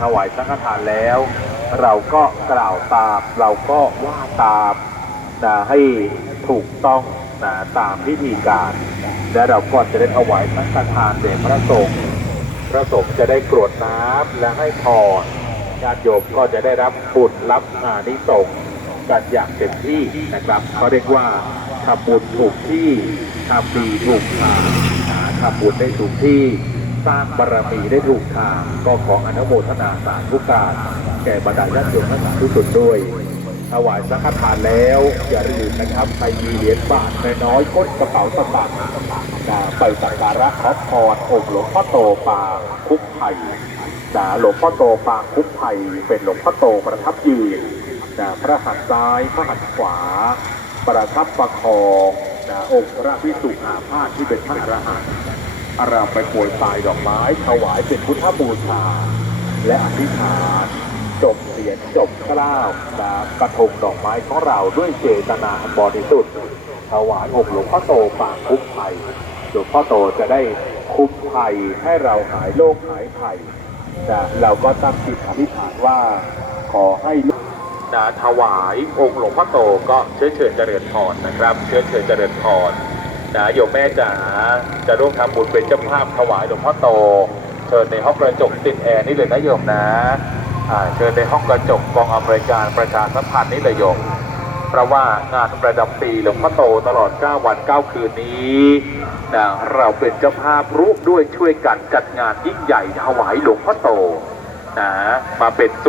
ถวายสังฆทานแล้ว เราก็กล่าวตามเราก็ว่าตามนะให้ถูกต้องนะตามพิธีการ และเราก็จะได้ถวายสังฆทานแด่พระสงฆ์พระสงฆ์จะได้กรวดน้ำและให้พรญาติโยมก็จะได้รับบุญรับอานิสงส์กันอย่างเต็มที่นะครับเขาเรียกว่าทำบุญถูกที่ทำดีถูกทางทำบุญได้ถูกที่ สร้างบารมีได้ถูกทางก็ขออนุโมทนาสาธุการ แก่บรรดาญาติโยมทั้งหลายทุกคนด้วยถวายสังฆทานแล้วอย่าลืมนะครับใครมีเหรียญบาทน้อยก้นกระเป๋าสตางค์นะไปสักการะขอพรองค์หลวงพ่อโตปางคุกไผ่นะหลวงพ่อโตปางคุกไผ่เป็นหลวงพ่อโตประทับยืนนะพระหัตถ์ซ้ายพระหัตถ์ขวา ประทับประคองนะองค์พระวิสุทธิอาพาธที่เป็นพระอรหันต์ เราไปโปรยปลายดอกไม้ ถวายเป็นพุทธบูชา และอธิษฐานจบเสียงจบกล้าวนะกระทงดอกไม้ของเราด้วยเจตนาอันบริสุทธิ์ถวายองค์หลวงพ่อโตปางคุ้มภัยหลวงพ่อโตจะได้คุ้มภัยให้เราหายโรคหายภัยนะเราก็ตั้งจิตอธิษฐานว่าขอให้นะถวายองค์หลวงพ่อโตก็เชื้อเชิญเจริญพรนะครับ เชื้อเชิญเจริญพร นะโยมแม่จ๋าจะร่วมทำบุญเป็นเจ้าภาพถวายหลวงพ่อโต เชิญในห้องกระจกติดแอร์นี่เลยนะโยมนะเชิญในห้องกระจกกองอำนวยการประชาสัมพันธ์นี่เลยโยมเพราะว่างานประจำปีหลวงพ่อโตตลอด 9 วัน 9 คืนนี้นะเราเป็นเจ้าภาพร่วมด้วยช่วยกันจัดงานยิ่งใหญ่ถวายหลวงพ่อโตนะมาเป็นส่วน